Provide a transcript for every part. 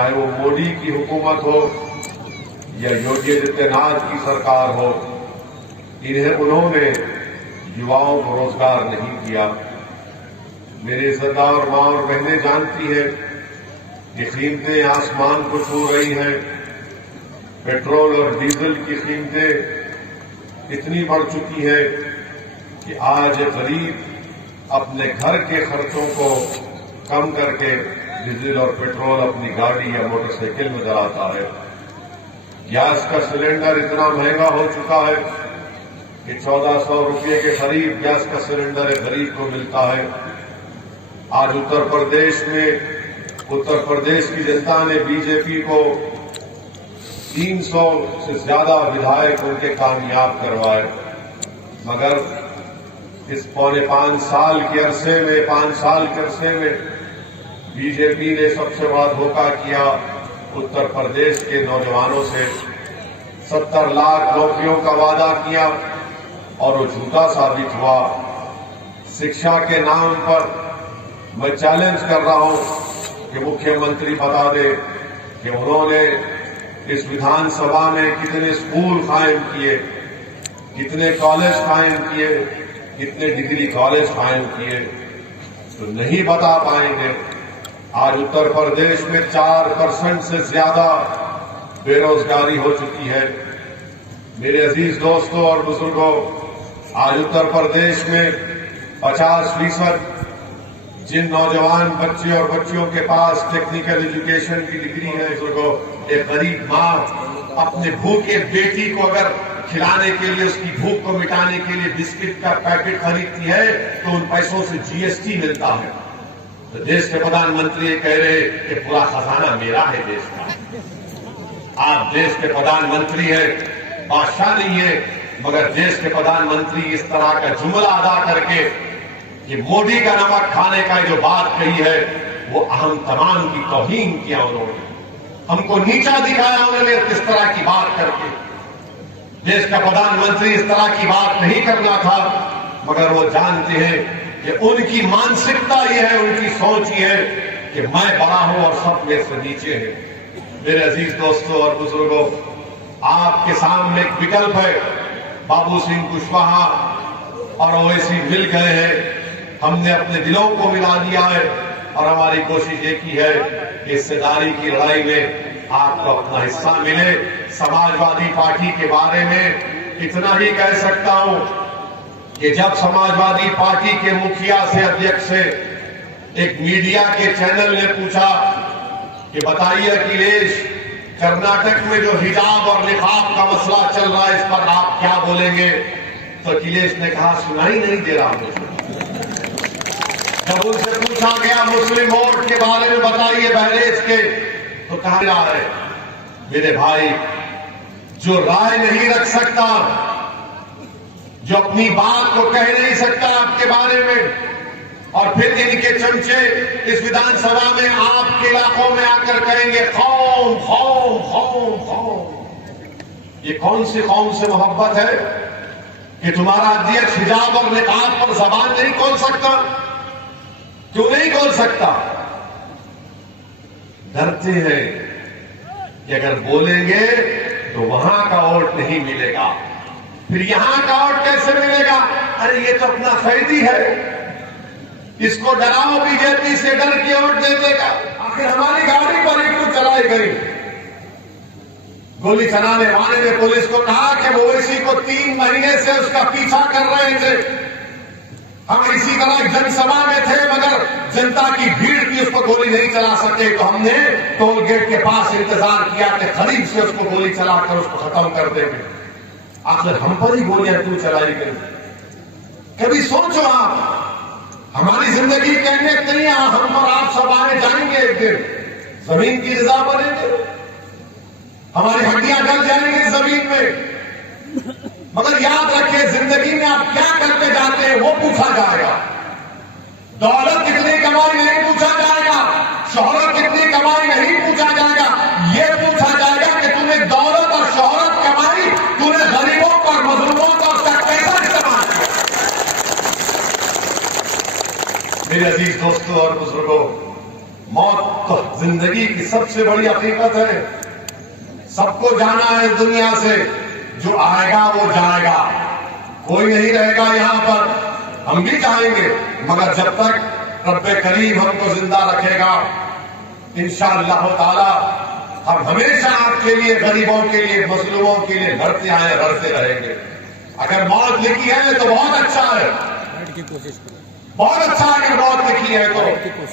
चाहे वो मोदी की हुकूमत हो या योगी आदित्यनाथ की सरकार हो, उन्होंने युवाओं को रोजगार नहीं दिया। मेरे सरदार मां और बहनें जानती हैं कि कीमतें आसमान को छू रही हैं। पेट्रोल और डीजल की कीमतें इतनी बढ़ चुकी हैं कि आज गरीब अपने घर के खर्चों को कम करके डीजल और पेट्रोल अपनी गाड़ी या मोटरसाइकिल में जलाता है। गैस का सिलेंडर इतना महंगा हो चुका है कि 1400 रुपये के करीब गैस का सिलेंडर एक गरीब को मिलता है। आज उत्तर प्रदेश की जनता ने बीजेपी को 300 से ज्यादा विधायक उनके कामयाब करवाए, मगर इस पौने 5 साल के अरसे में बीजेपी ने सबसे बड़ा धोखा किया। उत्तर प्रदेश के नौजवानों से 70 लाख नौकरियों का वादा किया और वो झूठा साबित हुआ। शिक्षा के नाम पर मैं चैलेंज कर रहा हूं कि मुख्यमंत्री बता दे कि उन्होंने इस विधानसभा में कितने स्कूल कायम किए, कितने कॉलेज कायम किए, कितने डिग्री कॉलेज कायम किए, तो नहीं बता पाएंगे। आज उत्तर प्रदेश में 4% से ज्यादा बेरोजगारी हो चुकी है। मेरे अजीज दोस्तों और बुजुर्गों, आज उत्तर प्रदेश में 50% जिन नौजवान बच्चे और बच्चियों के पास टेक्निकल एजुकेशन की डिग्री है, बुजुर्गों, एक गरीब मां अपने भूखे बेटी को अगर खिलाने के लिए, उसकी भूख को मिटाने के लिए बिस्किट का पैकेट खरीदती है तो उन पैसों से जीएसटी मिलता है। तो देश के प्रधानमंत्री ये कह रहे कि पूरा खजाना मेरा है देश का। आप देश के प्रधानमंत्री है, बादशाह नहीं है, मगर देश के प्रधानमंत्री इस तरह का जुमला अदा करके कि मोदी का नमक खाने का जो बात कही है, वो अहम तमाम की तौहीन किया उन्होंने, हमको नीचा दिखाया उन्होंने किस तरह की बात करके। देश का प्रधानमंत्री इस तरह की बात नहीं करना था, मगर वो जानते हैं कि उनकी मानसिकता ये है, उनकी सोच ये है कि मैं बड़ा हूं और सब मेरे से नीचे है। मेरे अजीज दोस्तों और बुजुर्गों, आपके सामने एक विकल्प है। बाबू सिंह कुशवाहा और ओवैसी मिल गए हैं, हमने अपने दिलों को मिला दिया है और हमारी कोशिश ये की है कि हिस्सेदारी की लड़ाई में आपको अपना हिस्सा मिले। समाजवादी पार्टी के बारे में इतना ही कह सकता हूं कि जब समाजवादी पार्टी के मुखिया से, अध्यक्ष से एक मीडिया के चैनल ने पूछा कि बताइए अखिलेश, कर्नाटक में जो हिजाब और निकाब का मसला चल रहा है, इस पर आप क्या बोलेंगे? तो अखिलेश ने कहा सुनाई नहीं दे रहा मुझे। जब उनसे पूछा गया मुस्लिम वोट के बारे में बताइए बहरेज के, तो कहा जा रहे मेरे भाई, जो राय नहीं रख सकता, जो अपनी बात को कह नहीं सकता आपके बारे में, और फिर इनके चमचे इस विधानसभा में आपके इलाकों में आकर कहेंगे कौम कौम कौम कौम। ये कौन सी कौम से मोहब्बत है कि तुम्हारा अध्यक्ष हिजाब और निकाब पर जबान नहीं खोल सकता? क्यों नहीं खोल सकता? डरते हैं कि अगर बोलेंगे तो वहां का वोट नहीं मिलेगा, फिर यहां का वोट कैसे मिलेगा? अरे ये तो अपना कैदी है, इसको डराओ बीजेपी से, डर के वोट दे देगा। आखिर हमारी गाड़ी पर ही क्यों चलाई गई? गोली चलाने वाले ने पुलिस को कहा कि वो इसी को 3 महीने से उसका पीछा कर रहे थे। हम इसी तरह जनसभा में थे, मगर जनता की भीड़ की उसको गोली नहीं चला सके, तो हमने टोल गेट के पास इंतजार किया कि करीब से उसको गोली चलाकर उसको खत्म कर देंगे। आखिर हम पर ही गोलियां क्यों चलाई गई? कभी सोचो आप, हमारी जिंदगी की अहमियत नहीं है, हम पर आप सब आने जाएंगे एक दिन, जमीन की रजा बनेंगे, हमारी हड्डियां गल जाएंगी जमीन में, मगर याद रखिए जिंदगी में आप क्या करके जाते हैं वो पूछा जाएगा। दौलत कितनी कमाई नहीं पूछा जाएगा, शोहरत कितनी कमाई नहीं पूछा जाएगा, ये पूछा जाएगा कि तूने दौलत और शोहरत कमाई, तूने गरीबों पर, मजलूमों का उसका कैसा इस्तेमाल किया। मेरे अजीज दोस्तों और बुजुर्गों, मौत तो जिंदगी की सबसे बड़ी हकीकत है। सबको जाना है इस दुनिया से, जो आएगा वो जाएगा, कोई नहीं रहेगा यहां पर। हम भी जाएंगे, मगर जब तक रब्बे करीम हमको जिंदा रखेगा, इंशाअल्लाह ताला हम हमेशा आपके लिए, गरीबों के लिए, मजलूमों के लिए लड़ते आए, लड़ते रहेंगे। अगर मौत लिखी है तो बहुत अच्छा है, बहुत अच्छा है। अगर मौत लिखी है तो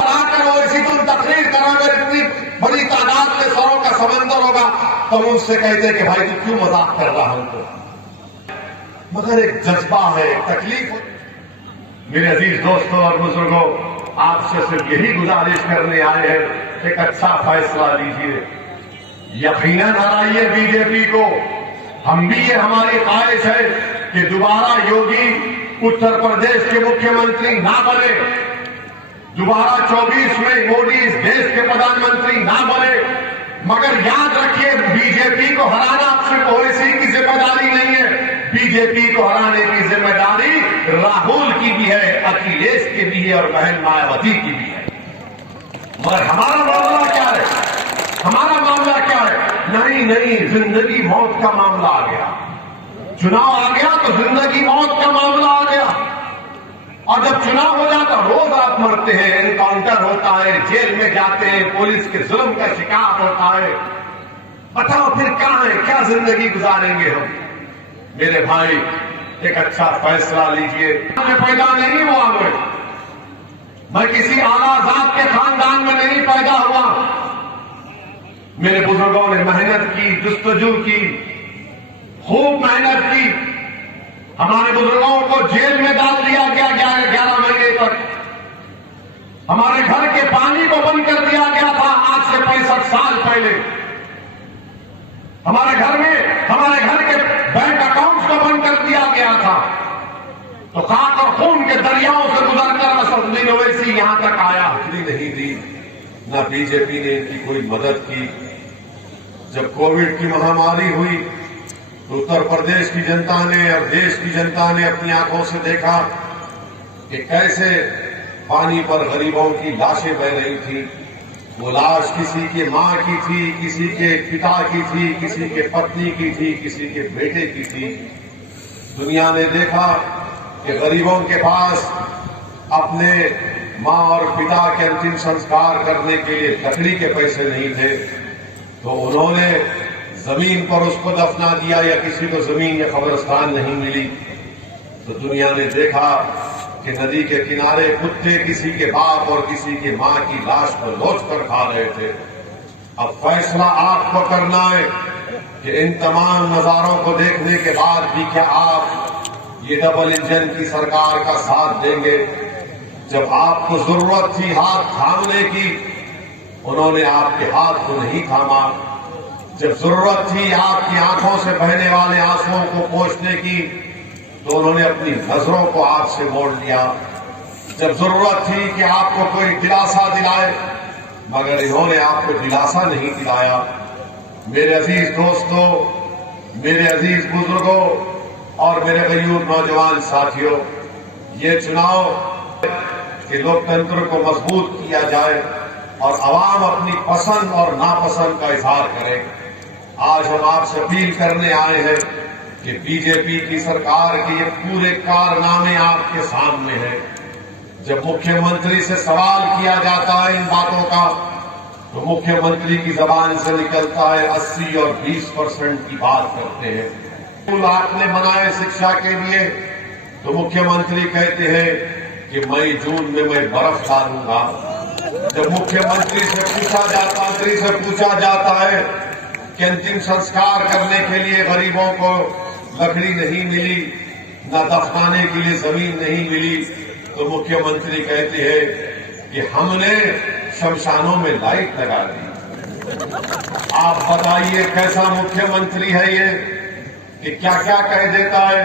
आकर वो इसी तुम तकरीर करा, अगर इतनी बड़ी तादाद में सरों का समंदर होगा तो हम उससे कहते कि भाई तू क्यों मजाक कर रहा हमको। मगर एक जज्बा है, तकलीफ। मेरे अजीज दोस्तों और बुजुर्गों, आपसे सिर्फ यही गुजारिश करने आए हैं, एक अच्छा फैसला लीजिए, यकीनन हराइए बीजेपी को। हम भी, ये हमारी ख्वाहिश है कि दोबारा योगी उत्तर प्रदेश के मुख्यमंत्री ना बने, दोबारा 24 में मोदी इस देश के प्रधानमंत्री ना बने। मगर याद रखिए, बीजेपी को हराना सिर्फ ओवैसी की जिम्मेदारी नहीं है, बीजेपी को हराने की जिम्मेदारी राहुल की भी है, अखिलेश की भी है और बहन मायावती की भी है। मगर हमारा मामला क्या है? हमारा मामला क्या है? नहीं, जिंदगी मौत का मामला आ गया। चुनाव आ गया तो जिंदगी मौत का मामला आ गया। और जब चुनाव हो जाता, रोज आप मरते हैं, एनकाउंटर होता है, जेल में जाते हैं, पुलिस के जुल्म का शिकार होता है। बताओ फिर कहां है, क्या जिंदगी गुजारेंगे हम? मेरे भाई, एक अच्छा फैसला लीजिए। मैं पैदा नहीं हुआ, मैं किसी आला जात के खानदान में नहीं पैदा हुआ। मेरे बुजुर्गों ने मेहनत की, जुस्तजू की, खूब मेहनत की। हमारे बुजुर्गों को जेल में डाल दिया गया 11 महीने तक। हमारे घर के पानी को बंद कर दिया गया था आज से 65 साल पहले। हमारे घर के बैंक अकाउंट्स को बंद कर दिया गया था। तो खाक और खून के दरियाओं से गुजरकर असदुद्दीन ओवैसी यहां तक आया। नहीं दी, ना बीजेपी ने इनकी कोई मदद की। जब कोविड की महामारी हुई तो उत्तर प्रदेश की जनता ने और देश की जनता ने अपनी आंखों से देखा कि कैसे पानी पर गरीबों की लाशें बह रही थी। वो लाश किसी के मां की थी, किसी के पिता की थी, किसी के पत्नी की थी, किसी के बेटे की थी। दुनिया ने देखा कि गरीबों के पास अपने मां और पिता के अंतिम संस्कार करने के लिए लकड़ी के पैसे नहीं थे, तो उन्होंने जमीन पर उसको दफना दिया, या किसी को जमीन या कब्रिस्तान नहीं मिली तो दुनिया ने देखा कि नदी के किनारे कुत्ते किसी के बाप और किसी की मां की लाश को नोच कर खा रहे थे। अब फैसला आपको करना है कि इन तमाम नजारों को देखने के बाद भी क्या आप ये डबल इंजन की सरकार का साथ देंगे? जब आपको जरूरत थी हाथ थामने की, उन्होंने आपके हाथ को नहीं थामा। जब जरूरत थी आपकी आंखों से बहने वाले आंसुओं को पोंछने की, तो उन्होंने अपनी नजरों को आपसे मोड़ लिया। जब जरूरत थी कि आपको कोई दिलासा दिलाए, मगर इन्होंने आपको दिलासा नहीं दिलाया। मेरे अजीज दोस्तों, मेरे अजीज बुजुर्गों और मेरे गयूर नौजवान साथियों, ये चुनाव कि लोकतंत्र को मजबूत किया जाए और आवाम अपनी पसंद और नापसंद का इजहार करे। आज हम आपसे अपील करने आए हैं कि बीजेपी की सरकार के ये पूरे कारनामे आपके सामने हैं। जब मुख्यमंत्री से सवाल किया जाता है इन बातों का, तो मुख्यमंत्री की जबान से निकलता है 80 और 20% की बात करते हैं। स्कूल आपने बनाए शिक्षा के लिए, तो मुख्यमंत्री कहते हैं कि मई जून में मैं बर्फ डालूंगा। जब मुख्यमंत्री से पूछा जाता है कि अंतिम संस्कार करने के लिए गरीबों को लकड़ी नहीं मिली, न दफनाने के लिए जमीन नहीं मिली, तो मुख्यमंत्री कहते हैं कि हमने शमशानों में लाइट लगा दी। आप बताइए कैसा मुख्यमंत्री है ये, कि क्या क्या कह देता है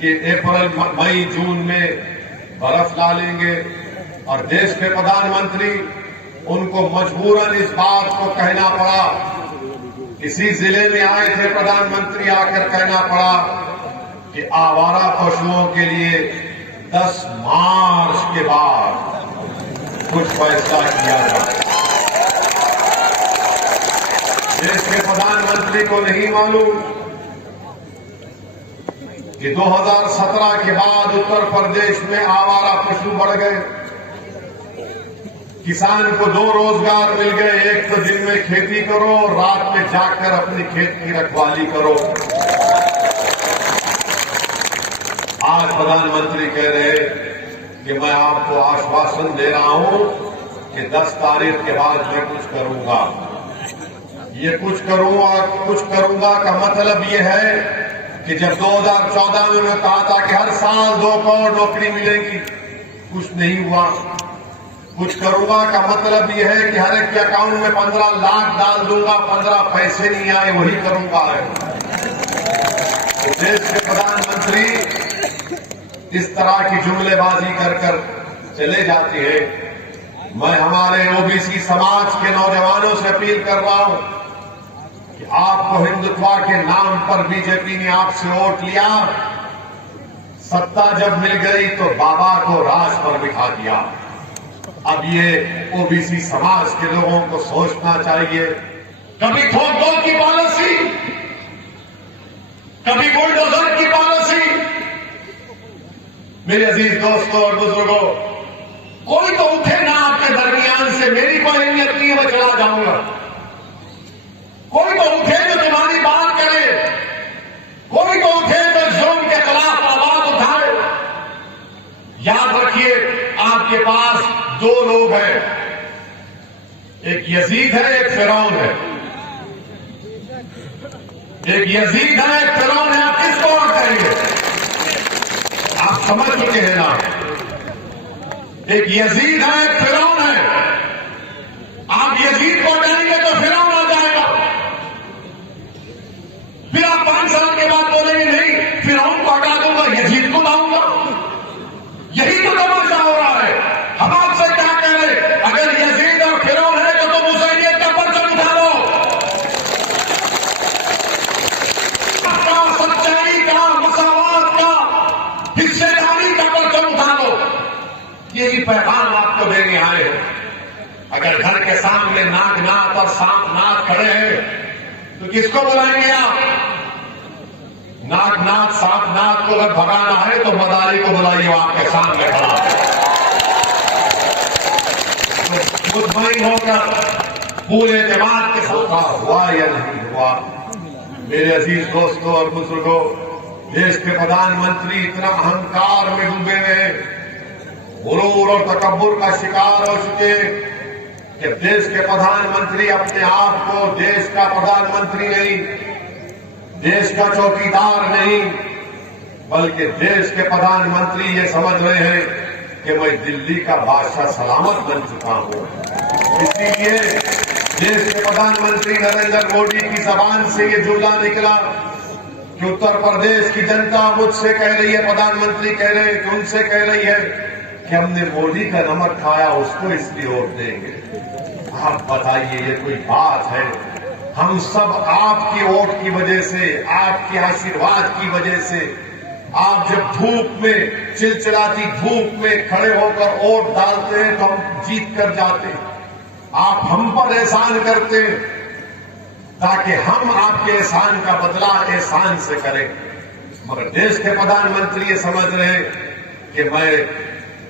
कि अप्रैल मई जून में बर्फ डालेंगे, और देश के प्रधानमंत्री उनको मजबूरन इस बात को कहना पड़ा। इसी जिले में आए थे प्रधानमंत्री, आकर कहना पड़ा कि आवारा पशुओं के लिए 10 मार्च के बाद कुछ फैसला किया जाए। देश के प्रधानमंत्री को नहीं मालूम कि 2017 के बाद उत्तर प्रदेश में आवारा पशु बढ़ गए, किसान को 2 रोजगार मिल गए। एक तो दिन में खेती करो और रात में जाकर अपनी खेत की रखवाली करो। आज प्रधानमंत्री कह रहे कि मैं आपको आश्वासन दे रहा हूं कि 10 तारीख के बाद मैं कुछ करूंगा। ये कुछ करूंगा का मतलब ये है कि जब 2014 में मैं कहा था कि हर साल 2 करोड़ नौकरी मिलेगी, कुछ नहीं हुआ। कुछ करूंगा का मतलब यह है कि हर एक के अकाउंट में 15 लाख डाल दूंगा, 15 पैसे नहीं आए, वही करूंगा। तो देश के प्रधानमंत्री इस तरह की जुमलेबाजी कर चले जाते हैं। मैं हमारे ओबीसी समाज के नौजवानों से अपील कर रहा हूं कि आपको हिंदुत्व के नाम पर बीजेपी ने आपसे वोट लिया, सत्ता जब मिल गई तो बाबा को राज पर बिठा दिया। अब ये ओबीसी समाज के लोगों को सोचना चाहिए। कभी ठोक दो की पॉलिसी, कभी बुलडोजर की पॉलिसी। मेरे अजीज दोस्तों और बुजुर्गों, कोई तो उठे ना आपके दरमियान से, मेरी कोई अहमियत नहीं है, मैं चला जाऊंगा। कोई तो उठे जो तुम्हारी बात करे, कोई तो उठे जो जुल्म के खिलाफ आवाज उठाए। याद रखिए, आपके पास 2 लोग हैं, एक यजीद है, एक फिरौन है। एक यजीद है, एक फिरौन है। आप किसको वोट करेंगे? आप समझ चुके हैं ना? एक यजीद है, एक फिरौन है। आप यजीद को हटाएंगे तो फिरौन आ जाएगा। फिर आप 5 साल के बाद बोलेंगे नहीं, फिरौन को हटा दूंगा, यजीद को लाऊंगा। यही तो तमाशा हो रहा है। हम आपसे क्या कह रहे, अगर यजीद और फिरौन है तो तुम हुसैनियत का परचम उठा लो, सच्चाई का, मसावत का, हिस्सेदारी का परचम उठा लो। यही पैगाम आपको देने आए। अगर घर के सामने नागनाथ और सांपनाथ खड़े हैं तो किसको बुलाएंगे आप? नागनाथ सांपनाथ को अगर भगाना है तो मदारी को बुलाइए, आपके सामने खड़ा है। मुतमईन होकर पूरे दिमाग के साथ हुआ या नहीं हुआ। मेरे अजीज दोस्तों और बुजुर्गों, देश के प्रधानमंत्री इतना अहंकार में डूबे हुए, गुरूर और तकब्बुर का शिकार हो चुके कि देश के प्रधानमंत्री अपने आप को देश का प्रधानमंत्री नहीं, देश का चौकीदार नहीं, बल्कि देश के प्रधानमंत्री ये समझ रहे हैं कि मैं दिल्ली का बादशाह सलामत बन चुका हूं। इसीलिए देश के प्रधानमंत्री नरेंद्र मोदी की जबान से ये जुमला निकला कि उत्तर प्रदेश की जनता मुझसे कह रही है, प्रधानमंत्री कह रहे हैं कि उनसे कह रही है कि हमने मोदी का नमक खाया, उसको इसलिए वोट देंगे। आप बताइए, ये कोई बात है? हम सब आपके वोट की वजह से, आपके आशीर्वाद की वजह से, आप जब धूप में, चिलचिलाती धूप में खड़े होकर वोट डालते हैं तो हम जीत कर जाते हैं। आप हम पर एहसान करते हैं ताकि हम आपके एहसान का बदला एहसान से करें। मगर देश के प्रधानमंत्री ये समझ रहे हैं कि मैं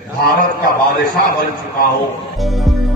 भारत का बादशाह बन चुका हूं।